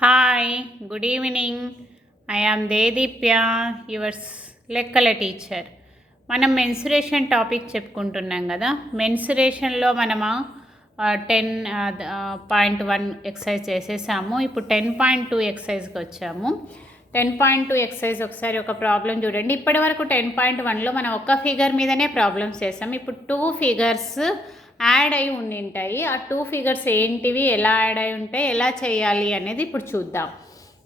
Hi, good evening. I am Dedeepya, yours లెక్కల teacher. మనం mensuration topic చెప్పుకుంటున్నాం కదా. మెన్సురేషన్లో మనము 10.1 ఎక్సర్సైజ్ చేసేసాము. ఇప్పుడు 10.2 ఎక్సర్సైజ్కి వచ్చాము. 10.2 ఎక్సర్సైజ్ ఒకసారి ఒక ప్రాబ్లం చూడండి. ఇప్పటి వరకు 10.1లో మనం ఒక ఫిగర్ మీదనే ప్రాబ్లమ్స్ చేసాము. ఇప్పుడు 2 ఫిగర్స్ యాడ్ అయి ఉండింటాయి. ఆ 2 ఫిగర్స్ ఏంటివి, ఎలా యాడ్ అయి ఉంటాయి, ఎలా చేయాలి అనేది ఇప్పుడు చూద్దాం.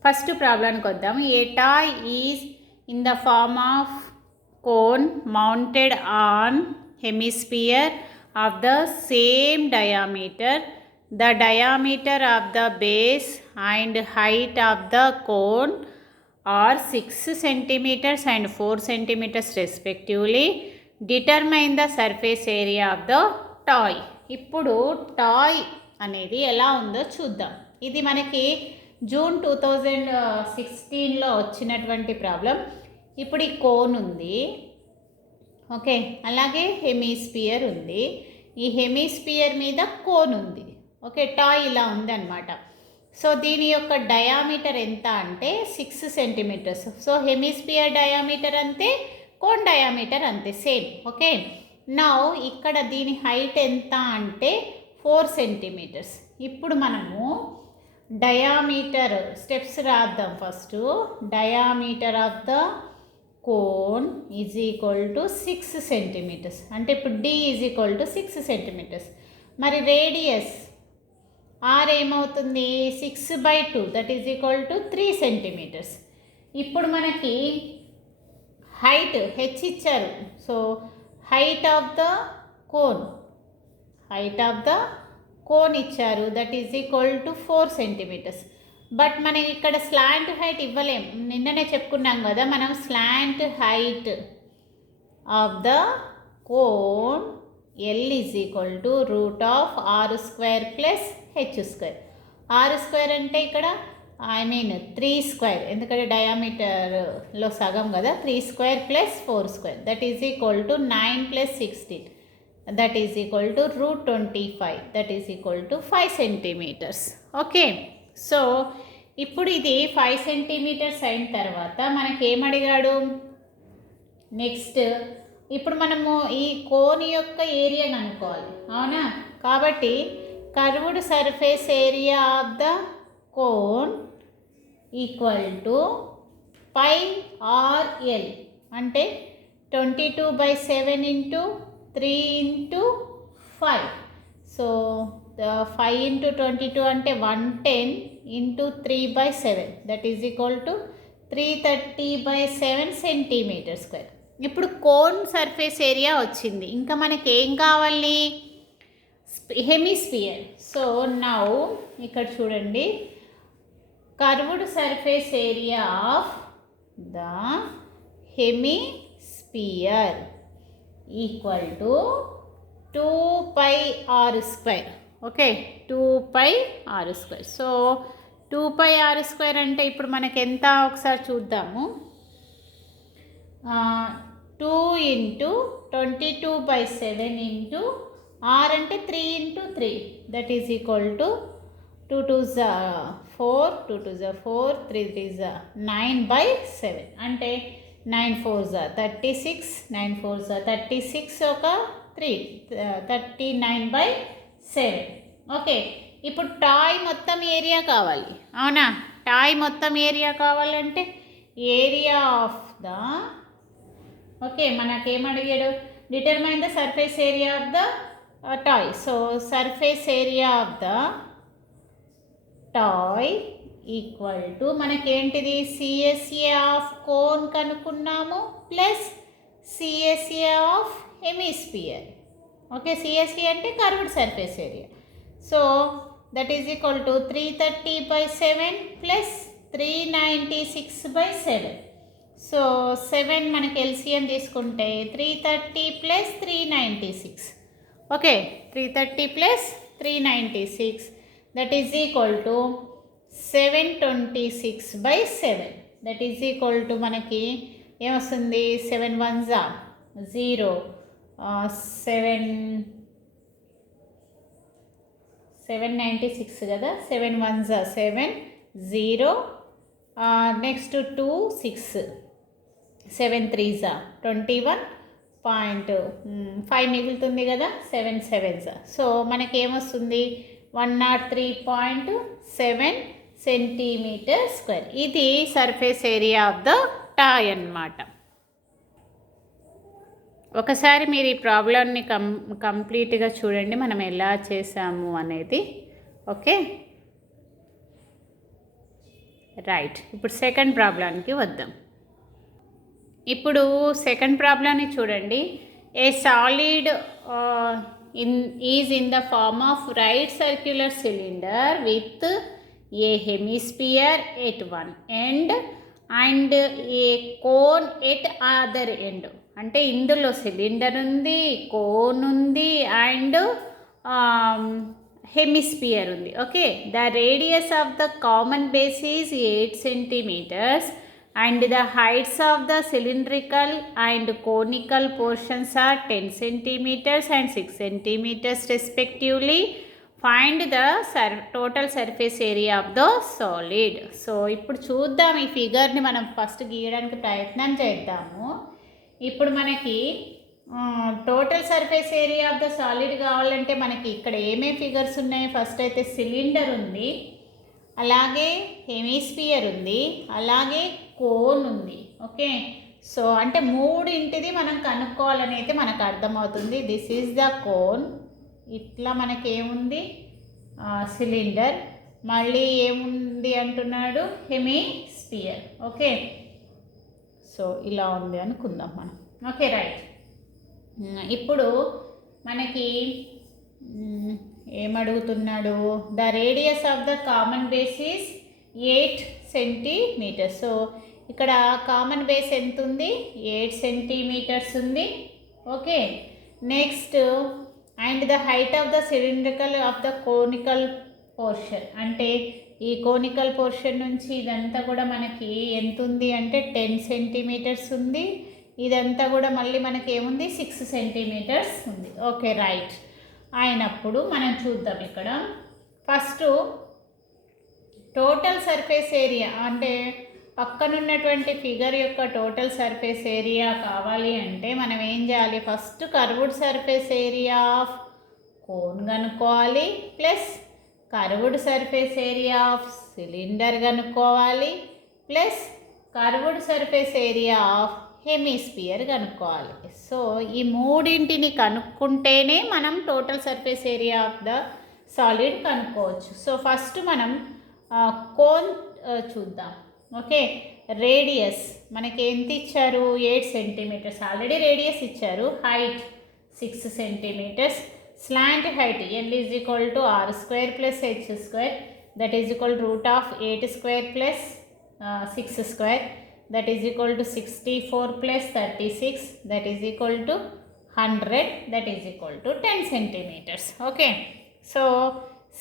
ఫస్ట్ ప్రాబ్లంకి వద్దాము. A toy is in the form of cone mounted on hemisphere of the same diameter. The diameter of the base and height of the cone are 6 centimeters and 4 centimeters respectively. Determine the surface area of the toy. ఇప్పుడు toy అనేది ఎలా ఉందో చూద్దాం. ఇది మనకి June 2016లో వచ్చినటువంటి problem. ఇప్పుడు ఈ కోన్ ఉంది, ఓకే, అలాగే హెమిస్పియర్ ఉంది. ఈ హెమిస్పియర్ మీద కోన్ ఉంది, ఓకే. టాయ్ ఇలా ఉంది అనమాట. సో దీని యొక్క డయామీటర్ ఎంత అంటే 6 సెంటీమీటర్స్. సో హెమిస్పియర్ డయామీటర్ అంతే, కోన్ డయామీటర్ అంతే, సేమ్, ఓకే. నౌ ఇక్కడ దీని హైట్ ఎంత అంటే 4 సెంటీమీటర్స్. ఇప్పుడు మనము డయామీటర్ స్టెప్స్ రాద్దాం. First diameter of the cone is equal to 6 centimeters. అంటే ఇప్పుడు D is equal to 6 centimeters. మరి రేడియస్ ఆర్ ఏమవుతుంది, 6/2, that is equal to 3 centimeters. ఇప్పుడు మనకి హైట్ హెచ్ ఇచ్చారు. So height of the cone ఇచ్చారు, that is equal to 4 centimeters. But మనం ఇక్కడ స్లాంట్ హైట్ ఇవ్వలేం. నిన్ననే చెప్పుకున్నాం కదా మనం, slant height of the cone L is equal to √r² plus h². r² అంటే ఇక్కడ I mean 3², ఎందుకంటే డయామీటర్లో సగం కదా. 3² plus 4², that is equal to 9 plus 16, that is equal to √25, that is equal to 5 centimeters, okay. So ఇప్పుడు ఇది 5 centimetres అయిన తర్వాత మనకేమడిగాడు, next ఇప్పుడు మనము ఈ కోన్ యొక్క ఏరియా కనుక్కోవాలి, అవునా. కాబట్టి curved surface area of the cone equal to πrl, అంటే 22/7 ఇంటూ 3 ఇంటూ 5. సో 5 ఇంటూ 22 అంటే 110 into 3/7, that is equal to 330/7 centimeter square. ఇప్పుడు కోన్ సర్ఫేస్ ఏరియా వచ్చింది. ఇంకా మనకి ఏం కావాలి, హెమిస్పియర్. సో నౌ ఇక్కడ చూడండి, curved surface area of the hemisphere equal to 2πr², okay, 2πr². So 2πr² అంటే ఇప్పుడు మనకి ఎంత ఒకసారి చూద్దాము. 2 ఇంటూ 22/7 ఇంటూ ఆర్ అంటే 3 into 3, that is equal to 2 2s 4, 2 2s 4, 3 3s 9/7, అంటే 9 4s 36, 9 4s 36, ఒక 3 39/7, ఓకే. ఇప్పుడు టాయ్ మొత్తం ఏరియా కావాలి, అవునా. టాయ్ మొత్తం ఏరియా కావాలంటే ఏరియా ఆఫ్ ద, ఓకే, మనకేమడిగాడు, determine the surface area of the toy. So surface area of the toy equal to మనకేంటిది, CSA ఆఫ్ కోన్ కనుక్కున్నాము plus CSA of hemisphere, okay. CSA అంటే curved surface area. So that is equal to 330/7 plus 396/7. So 7 మనకి LCM తీసుకుంటే 330 plus 396, okay. 330 plus 396, that is equal to 726/7, that is equal to మనకి ఏమొస్తుంది, 7 1s 0, 796 కదా, 7 1s 7, 0, next 2 6 7 3s 21.5 మిగులుతుంది కదా, 7 7s. So మనకి ఏమొస్తుంది 103.7 సెంటీమీటర్ స్క్వేర్. ఇది surface area of the toy అన్నమాట. ఒకసారి మీరు ఈ ప్రాబ్లమ్ని కంప్లీట్గా చూడండి మనం ఎలా చేసాము అనేది. Okay right. ఇప్పుడు సెకండ్ ప్రాబ్లంకి వద్దాం. ఇప్పుడు సెకండ్ ప్రాబ్లమ్ని చూడండి. A solid is in the form of right circular cylinder with a hemisphere at one end and a cone at other end. అంటే ఇందులో సిలిండర్ ఉంది, కోన్ ఉంది అండ్ హెమిస్పియర్ ఉంది. Okay, the radius of the common base is 8 centimeters and the heights of the cylindrical and conical portions are 10 centimeters and 6 centimeters respectively. Find the total surface area of the solid. So ఇప్పుడు చూద్దాం, ఈ ఫిగర్ని మనం first గీయడానికి ప్రయత్నం చేద్దాము. ఇప్పుడు మనకి total surface area of the solid కావాలంటే మనకి ఇక్కడ ఏమేమి ఫిగర్స్ ఉన్నాయి? ఫస్ట్ అయితే సిలిండర్ ఉంది, అలాగే హెమిస్పియర్ ఉంది, అలాగే కోన్ ఉంది. ఓకే, సో అంటే మూడింటిది మనం కనుక్కోవాలని అయితే మనకు అర్థమవుతుంది. దిస్ ఈజ్ ద కోన్, ఇట్లా మనకి ఏముంది సిలిండర్, మళ్ళీ ఏముంది అంటున్నాడు హెమిస్పియర్. ఓకే, సో ఇలా ఉంది అనుకుందాం మనం. Okay right. ఇప్పుడు మనకి ఏమడుగుతున్నాడు? The radius of the common base is 8 centimeters. So ఇక్కడ కామన్ బేస్ ఎంత ఉంది? 8 centimeters ఉంది. Okay, next and the height of the cylindrical of the conical portion, అంటే ఈ కోనికల్ పోర్షన్ నుంచి ఇదంతా కూడా మనకి ఎంత ఉంది అంటే 10 centimeters ఉంది. ఇదంతా కూడా మళ్ళీ మనకి ఏముంది 6 centimeters ఉంది. Okay right. అయినప్పుడు మనం చూద్దాం ఇక్కడ ఫస్ట్ టోటల్ సర్ఫేస్ ఏరియా, అంటే పక్కనున్నటువంటి ఫిగర్ యొక్క టోటల్ సర్ఫేస్ ఏరియా కావాలి అంటే మనం ఏం చేయాలి? First curved surface area of cone కనుక్కోవాలి, plus curved surface area of cylinder కనుక్కోవాలి, plus curved surface area of hemisphere కనుక్కోవాలి. సో ఈ మూడింటిని కనుక్కుంటేనే మనం total surface area of the solid కనుక్కోవచ్చు. సో ఫస్ట్ మనం కోన్ చూద్దాం. ఓకే, రేడియస్ మనకి ఎంత ఇచ్చారు? 8 centimeters ఆల్రెడీ రేడియస్ ఇచ్చారు. Height 6 centimeters. Slant height L is equal to r square plus h square, that is equal to root of 8 square plus 6 square, that is equal to 64 plus 36, that is equal to 100, that is equal to 10 centimeters. Okay, so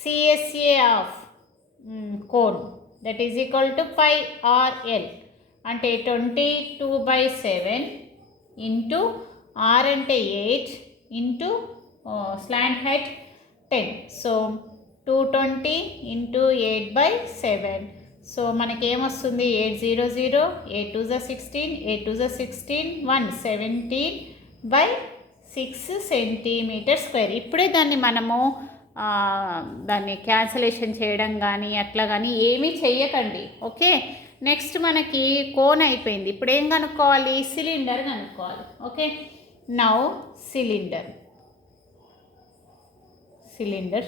CSA of cone, that is equal to pi r L, అంటే 22/7 into r అంటే 8 into slant height 10. So 220 into 8/7. So మనకేమొస్తుంది 800, 8 2s 16, 8 2s 16, 117/6 centimeters square. ఇప్పుడే దాన్ని మనము దాన్ని cancellation చేయడం కానీ అట్లా కానీ ఏమీ చెయ్యకండి. ఓకే, నెక్స్ట్ మనకి కోన్ అయిపోయింది. ఇప్పుడు ఏం కనుక్కోవాలి? సిలిండర్ కనుక్కోవాలి. ఓకే, నౌ సిలిండర్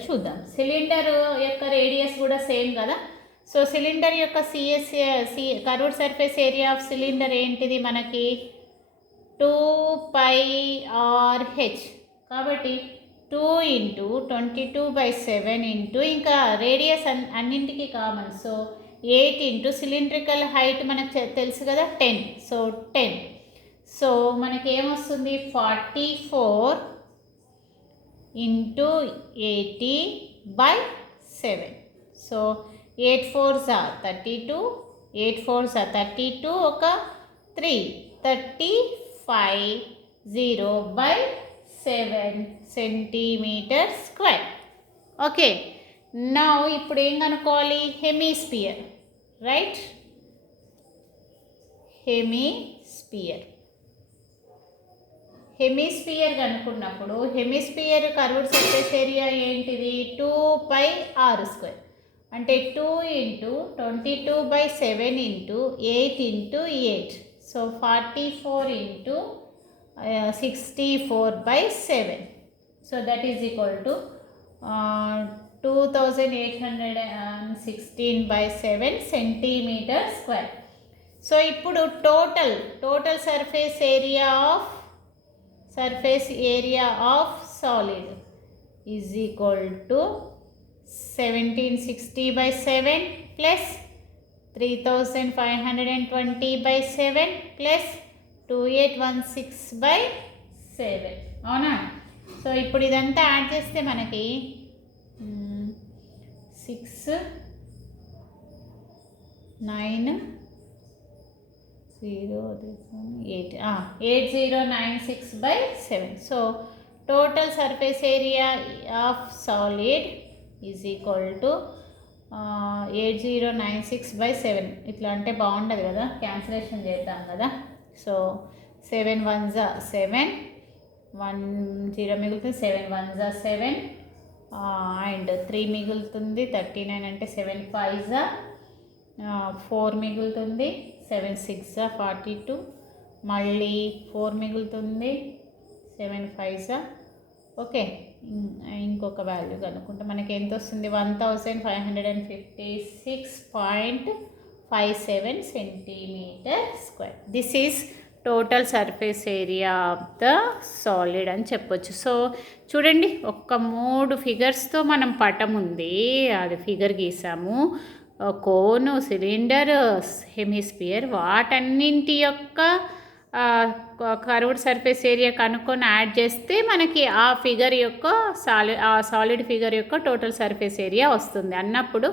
చూద్దాం. సిలిండర్ యొక్క రేడియస్ కూడా సేమ్ కదా. సో సిలిండర్ యొక్క curved surface area of cylinder ఏంటిది మనకి? 2πRh. కాబట్టి 2 ఇంటూ 22/7 ఇంటూ ఇంకా రేడియస్ అన్నింటికి common. So 8 into cylindrical height మనకు తెలుసు కదా 10. సో 10. సో మనకి ఏమొస్తుంది 44 into 80/7. So 8 4s are 32, 8 4s are 32, ఒక 3 35/7 centimeters square. ఓకే, నౌ ఇప్పుడు ఏం కనుక్కోవాలి? హెమిస్పియర్. రైట్. హెమిస్పియర్ కనుక్కున్నప్పుడు హెమిస్పియర్ కర్వ్డ్ సర్ఫేస్ ఏరియా ఏంటిది? 2πr². అంటే 2 × 22/7 × 8 × 8. So 44 × 64/7. So that is equal to 2816/7 cm². So ఇప్పుడు total surface area of solid is equal to 1760/7 plus 3520/7 plus 2816/7. అవునా? So ఇప్పుడు ఇదంతా యాడ్ చేస్తే మనకి 6 9 0 8 8096/7. So total surface area of solid is equal to 8096/7. ఇట్లా అంటే బాగుండదు కదా, క్యాన్సిలేషన్ చేద్దాం కదా. సో 7 1s 7, 1 0 మిగులుతుంది, 7 1s 7 అండ్ 3 మిగులుతుంది, 39 అంటే 7 5s 4 మిగులుతుంది, 7 6 42, మళ్ళీ 4 మిగులుతుంది, 7 5s. ఓకే, ఇంకొక వాల్యూ కనుక్కుంటే మనకి ఎంత వస్తుంది? 1556.57 cm². This is total surface area of the solid అని చెప్పొచ్చు. సో చూడండి, ఒక్క 3 ఫిగర్స్తో మనం పటం ఉంది, అది ఫిగర్ గీసాము. కోను, సిలిండర్, హెమిస్పియర్, వాటన్నింటి యొక్క కర్వ్డ్ సర్ఫేస్ ఏరియా కనుక్కొని యాడ్ చేస్తే మనకి ఆ ఫిగర్ యొక్క సాలిడ్ ఫిగర్ యొక్క టోటల్ సర్ఫేస్ ఏరియా వస్తుంది. అన్నప్పుడు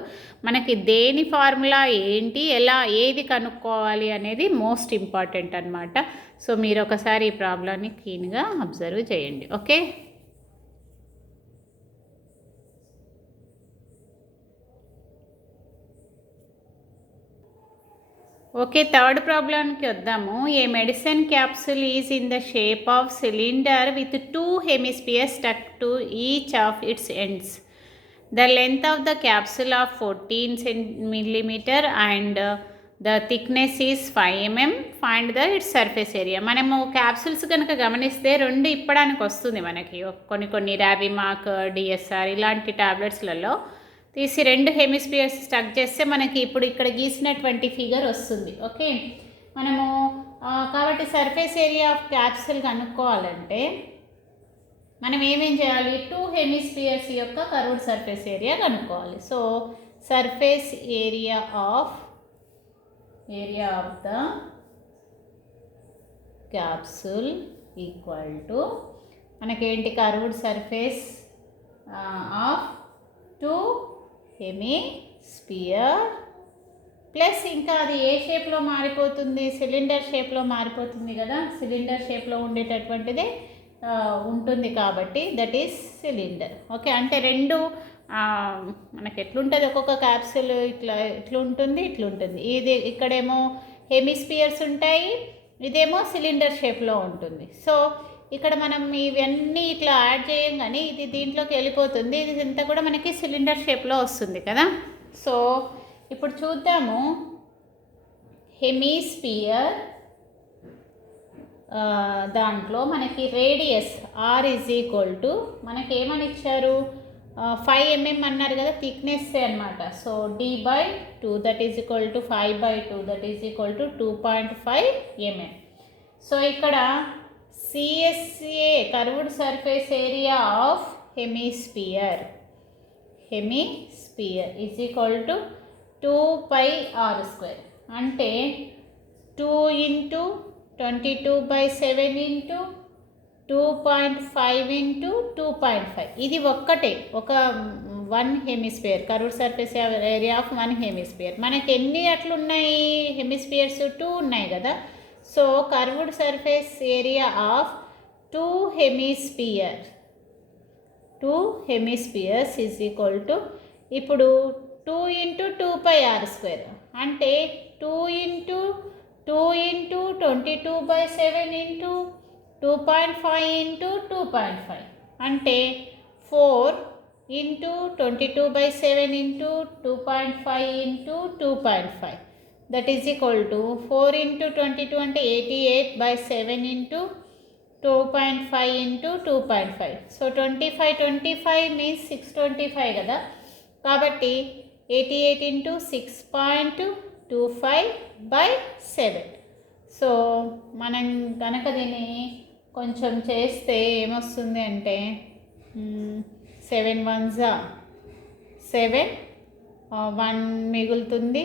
మనకి దేని ఫార్ములా ఏంటి, ఏది కనుక్కోవాలి అనేది మోస్ట్ ఇంపార్టెంట్ అన్నమాట. సో మీరు ఒకసారి ఈ ప్రాబ్లమ్ని క్లీన్గా అబ్జర్వ్ చేయండి. ఓకే. ఓకే, థర్డ్ ప్రాబ్లంకి వద్దాము. A medicine capsule is in the shape of cylinder with 2 hemispheres stuck to each of its ends. The length of the capsule of 14 millimeter and the thickness is 5 mm. Find the its surface area. మనము capsules కనుక గమనిస్తే 2 ఇప్పడానికి వస్తుంది మనకి. కొన్ని రాబిమాక్, DSR ఇలాంటి టాబ్లెట్స్లలో తీసి 2 hemispheres stuck చేస్తే మనకి ఇప్పుడు ఇక్కడ గీసినటువంటి ఫిగర్ వస్తుంది. ఓకే, మనము కాబట్టి సర్ఫేస్ ఏరియా ఆఫ్ క్యాప్సూల్ కనుక్కోవాలంటే మనం ఏమేం చేయాలి? 2 హెమిస్పియర్స్ యొక్క కర్వ్డ్ సర్ఫేస్ ఏరియా కనుక్కోవాలి. So surface area of the capsule equal to మనకేంటి? Curved surface of 2 hemisphere plus ఇంకా అది ఏ షేప్లో మారిపోతుంది? సిలిండర్ షేప్లో మారిపోతుంది కదా. సిలిండర్ షేప్లో ఉండేటటువంటిది ఉంటుంది కాబట్టి దట్ ఈస్ సిలిండర్. ఓకే, అంటే 2 మనకి ఎట్లుంటుంది? ఒక్కొక్క క్యాప్సూల్ ఇట్లుంటుంది, ఇట్లుంటుంది. ఇది ఇక్కడేమో హెమిస్పియర్స్ ఉంటాయి, ఇదేమో సిలిండర్ షేప్లో ఉంటుంది. సో ఇక్కడ మనం ఇవన్నీ ఇట్లా యాడ్ చేయంగానే ఇది దీంట్లోకి వెళ్ళిపోతుంది. ఇది ఇంతా కూడా మనకి సిలిండర్ షేప్లో వస్తుంది కదా. సో ఇప్పుడు చూద్దాము. హెమిస్పియర్ దాంట్లో మనకి radius R is equal to మనకి ఏమని ఇచ్చారు? 5 mm అన్నారు కదా, థిక్నెస్ అనమాట. So d/2 that is equal to 5/2 that is equal to 2.5 mm. So ఇక్కడ CSA curved surface area of hemisphere is equal to 2πr². అంటే 2 × 22/7 × 2.5 × 2.5. ఇది ఒక్కటే ఒక 1 hemisphere, curved surface area of 1 hemisphere. మనకి ఎన్ని అట్లున్నాయి? హెమిస్పియర్స్ 2 ఉన్నాయి కదా. So curved surface area of 2 hemispheres is equal to ఇప్పుడు 2 × 2πr². అంటే 2 ఇంటూ 22/7 ఇంటూ 2.5 ఇంటూ 2.5 అంటే 4 into 22/7 into 2.5 into 2.5 that is equal to 4 into 22 అంటే 88/7 ఇంటూ 2.5 ఇంటూ 2.5 సో 25 మీన్స్ 625 కదా కాబట్టి 88 ఇంటూ 6.25/7 సో మనం కనుక దీన్ని కొంచెం చేస్తే ఏమొస్తుంది అంటే 7 1s 7 1 మిగులుతుంది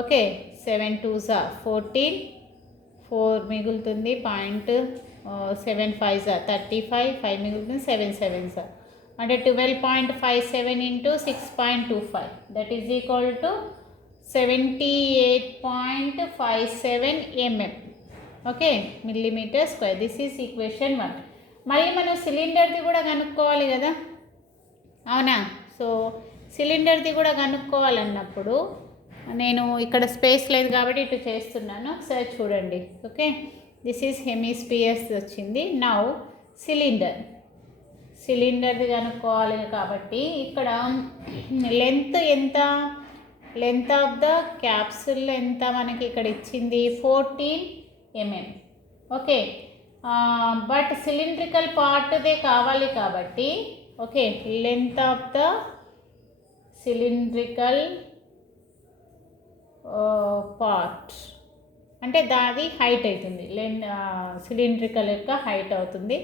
ఓకే 7 2s 14 4 మిగులుతుంది 7 5s 35 5 మిగులుతుంది 7 7s అంటే 12.57 into 6.25 that is equal to 78.57 mm okay millimetre square this is equation 1 మళ్ళీ మనం సిలిండర్ది కూడా కనుక్కోవాలి కదా అవునా సో సిలిండర్ది కూడా కనుక్కోవాలన్నప్పుడు నేను ఇక్కడ స్పేస్ లేదు కాబట్టి ఇటు చేస్తున్నాను ఒకసారి చూడండి ఓకే దిస్ ఈజ్ హెమిస్పియర్స్ వచ్చింది నౌ సిలిండర్ది కనుక్కోవాలి కాబట్టి ఇక్కడ లెంత్ ఆఫ్ ద క్యాప్సూల్ ఎంత మనకి ఇక్కడ ఇచ్చింది 14 mm ఓకే బట్ సిలిండ్రికల్ పార్ట్దే కావాలి కాబట్టి okay length of the cylindrical part అంటే దాది హైట్ అవుతుంది సిలిండ్రికల్ యొక్క హైట్ అవుతుంది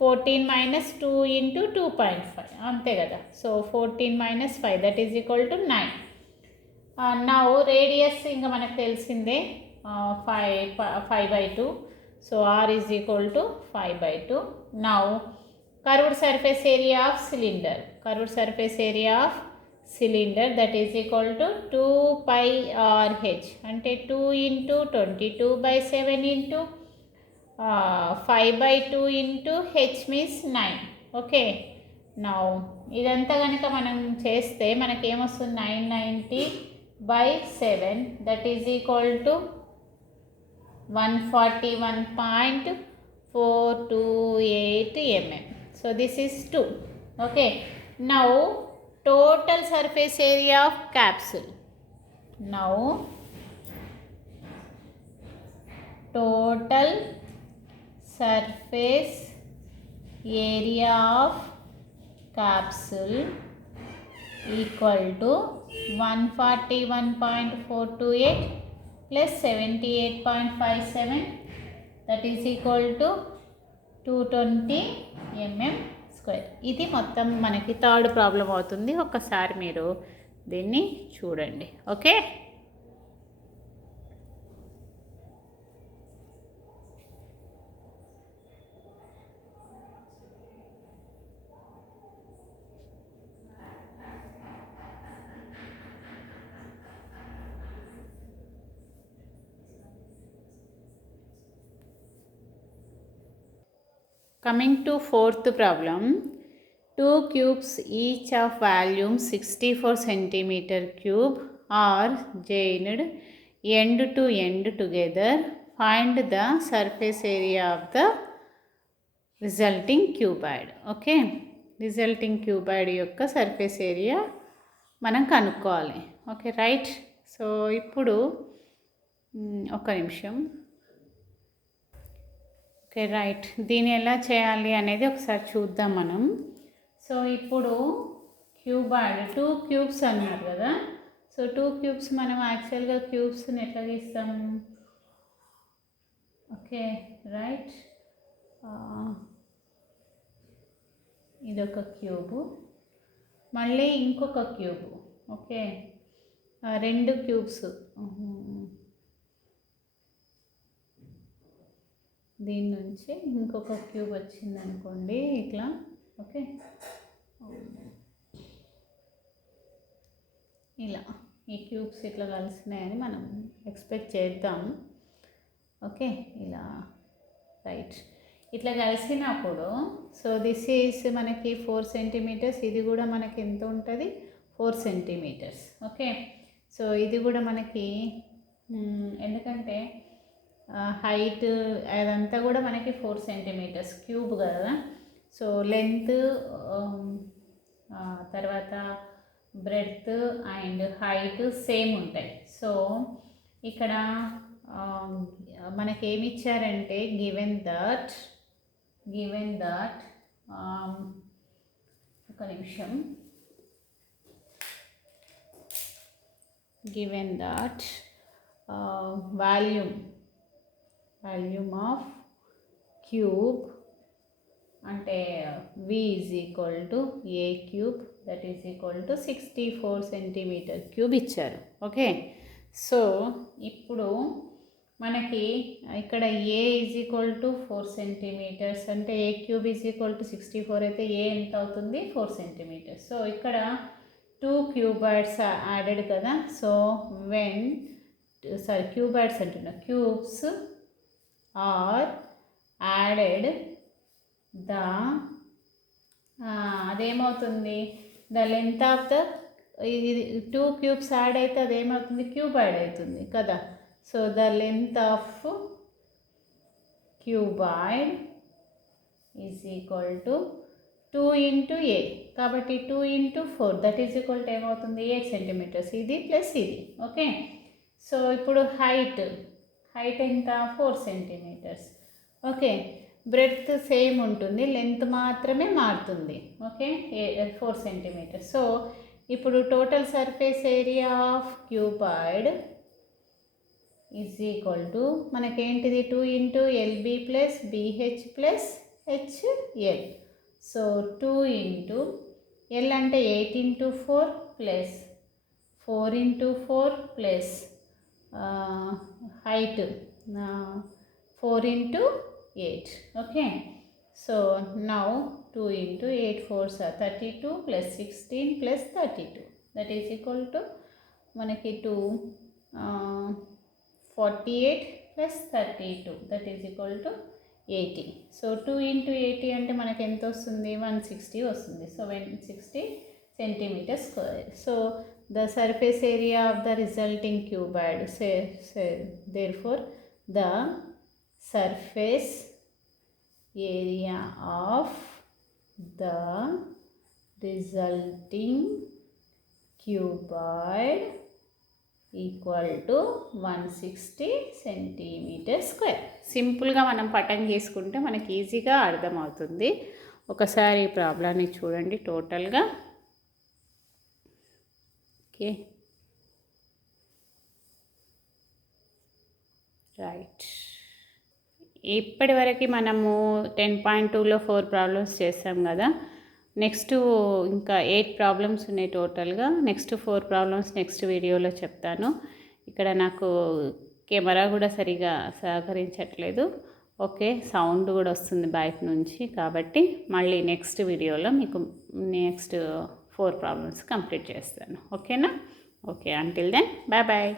14 - 2 ఇంటూ 2.5 అంతే కదా so 14 - 5 that is equal to 9 now radius ఇంకా మనకు తెలిసిందే 5/2 so r is equal to 5/2 now curved surface area of cylinder that is equal to 2πRh అంటే 2 into 22/7 into 5/2 into h means 9 okay now ఇదంతా కనుక మనం చేస్తే మనకేమొస్తుంది 990/7 that is equal to 141.428 mm so this is 2 okay now total surface area of capsule total surface area of capsule equal to 141.428 plus 78.57 that is equal to 220 mm square ఇది మొత్తం మనకి third problem అవుతుంది ఒక్కసారి మీరు దీన్ని చూడండి okay Coming to fourth problem, 2 cubes each of volume 64 centimeter cube are joined end to end together. Find the surface area of the resulting cuboid. Okay, resulting cuboid యొక్క surface area మనం కనుక్కోవాలి. Okay right so ఇప్పుడు ఒక నిమిషం okay right దీన్ని ఎలా చేయాలి అనేది ఒకసారి చూద్దాం మనం సో ఇప్పుడు క్యూబాయిడ్ 2 క్యూబ్స్ అన్నారు కదా సో 2 క్యూబ్స్ మనం యాక్చువల్గా క్యూబ్స్ని ఎట్లా గీస్తాం ఓకే రైట్ ఇదొక క్యూబు మళ్ళీ ఇంకొక క్యూబు ఓకే 2 క్యూబ్స్ దీని నుంచి ఇంకొక క్యూబ్ వచ్చింది అనుకోండి ఇట్లా ఓకే ఇలా ఈ క్యూబ్స్ ఇట్లా కలిసినాయని మనం ఎక్స్పెక్ట్ చేద్దాం ఓకే ఇలా రైట్ ఇట్లా కలిసినప్పుడు సో దిస్ ఈజ్ మనకి 4 సెంటీమీటర్స్ ఇది కూడా మనకి ఎంత ఉంటుంది 4 సెంటీమీటర్స్ ఓకే సో ఇది కూడా మనకి ఎందుకంటే హైట్ అదంతా కూడా మనకి 4 సెంటీమీటర్స్ క్యూబ్ కదా. సో లెంత్ తర్వాత బ్రెడ్త్ అండ్ హైట్ సేమ్ ఉంటాయి. సో ఇక్కడ మనకేమి ఇచ్చారంటే గివెన్ దట్ ఒక నిమిషం, given that volume of cube అంటే v is equal to a cube that is equal to 64 centimeter cube ఇచ్చారు. ఓకే, సో ఇప్పుడు మనకి ఇక్కడ a is equal to 4 centimeters అంటే a cube is equal to 64 అయితే a ఎంత అవుతుంది 4 సెంటీమీటర్స్. సో ఇక్కడ 2 క్యూబాయిడ్స్ యాడెడ్ కదా. సో క్యూబాయిడ్స్ అంటున్నా, క్యూబ్స్ ఆర్ యాడెడ్ అదేమవుతుంది the length of the 2 cubes add అయితే అదేమవుతుంది క్యూబాయిడ్ అవుతుంది కదా. So the length of cuboid is equal to 2 into a కాబట్టి 2 into 4 that is equal to ఏమవుతుంది 8 సెంటీమీటర్స్, ఇది ప్లస్ ఇది. ఓకే, సో ఇప్పుడు హైట్ ఎంత 4 సెంటీమీటర్స్. ఓకే, బ్రెడ్త్ సేమ్ ఉంటుంది, లెంత్ మాత్రమే మారుతుంది. Okay, 4 centimetres. సో ఇప్పుడు total surface area of cuboid is equal to మనకేంటిది 2 into LB plus BH plus HL. So 2 into L అంటే 8 into 4 plus 4 into 4 plus height 4 into 8. Okay, so now 2 into 8 4s are 32 plus 16 plus 32 that is equal to మనకి 48 plus 32 that is equal to 80. So 2 into 80 అంటే మనకి ఎంత వస్తుంది 160 వస్తుంది. So 160 centimeters square. So the surface area of the resulting cuboid, therefore the surface area of the resulting cuboid equal to 160 centimeter square. సింపుల్గా మనం పటం చేసుకుంటే మనకి ఈజీగా అర్థమవుతుంది. ఒకసారి ఈ ప్రాబ్లాన్ని చూడండి టోటల్గా. Okay, right. ఇప్పటి వరకు మనము 10.2లో 4 ప్రాబ్లమ్స్ చేసాం కదా. నెక్స్ట్ ఇంకా 8 ప్రాబ్లమ్స్ ఉన్నాయి టోటల్గా. నెక్స్ట్ 4 ప్రాబ్లమ్స్ నెక్స్ట్ వీడియోలో చెప్తాను. ఇక్కడ నాకు కెమెరా కూడా సరిగా సహకరించట్లేదు. ఓకే, సౌండ్ కూడా వస్తుంది బయట నుంచి, కాబట్టి మళ్ళీ నెక్స్ట్ వీడియోలో మీకు నెక్స్ట్ 4 ప్రాబ్లమ్స్ కంప్లీట్ చేస్తాను. ఓకేనా? Okay, until then bye bye.